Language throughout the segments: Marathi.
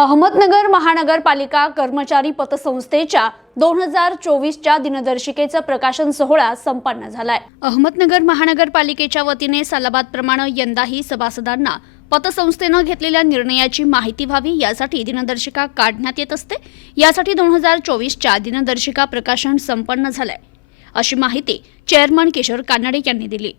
अहमदनगर महानगरपालिका कर्मचारी पतसंस्थेच्या दोन हजार चोवीसच्या दिनदर्शिकेचं प्रकाशन सोहळा संपन्न झालाय. अहमदनगर महानगरपालिकेच्या वतीने सालाबादप्रमाणे यंदाही सभासदांना पतसंस्थेनं घेतलेल्या निर्णयाची माहिती व्हावी यासाठी दिनदर्शिका काढण्यात येत असते. यासाठी दोन हजार चोवीसच्या दिनदर्शिका प्रकाशन संपन्न झालंय. अशी माहिती चेअरमन किशोर कानडे यांनी दिली.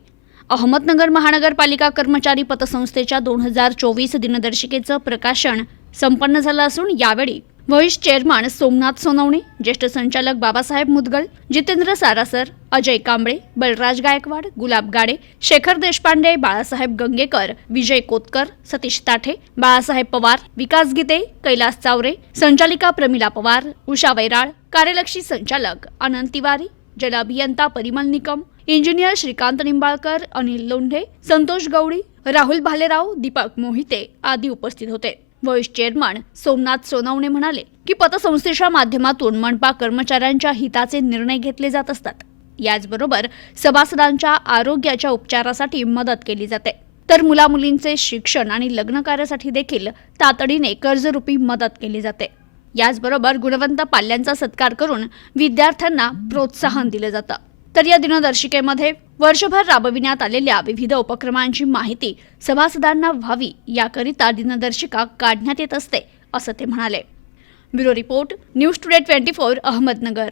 अहमदनगर महानगरपालिका कर्मचारी पतसंस्थेच्या दोन हजार चोवीस दिनदर्शिकेचं प्रकाशन संपन्न झालं असून यावेळी व्हाईस चेअरमन सोमनाथ सोनवणे ज्येष्ठ संचालक बाबासाहेब मुदगल जितेंद्र सारासर अजय कांबळे बलराज गायकवाड गुलाब गाडे शेखर देशपांडे बाळासाहेब गंगेकर विजय कोतकर सतीश ताठे बाळासाहेब पवार विकास गीते कैलास चावरे संचालिका प्रमिला पवार उषा वैराळ कार्यलक्षी संचालक आनंद तिवारी जलअभियंता परिमल निकम इंजिनियर श्रीकांत निंबाळकर अनिल लोंढे संतोष गवळी राहुल भालेराव दीपक मोहिते आदी उपस्थित होते. व्हॉइस चेअरमन सोमनाथ सोनवणे म्हणाले की पतसंस्थेच्या माध्यमातून मनपा कर्मचाऱ्यांच्या हिताचे निर्णय घेतले जात असतात. याचबरोबर सभासदांच्या आरोग्याच्या उपचारासाठी मदत केली जाते. तर मुलामुलींचे शिक्षण आणि लग्न कार्यासाठी देखील तातडीने कर्जरूपी मदत केली जाते. याचबरोबर गुणवंत पाल्यांचा सत्कार करून विद्यार्थ्यांना प्रोत्साहन दिलं जातं. तर या दिनदर्शिकेमध्ये वर्षभर राबविण्यात आलेल्या विविध उपक्रमांची माहिती सभासदांना व्हावी याकरिता दिनदर्शिका काढण्यात येत असते असं ते म्हणाले. Bureau report news today twenty four Ahmednagar.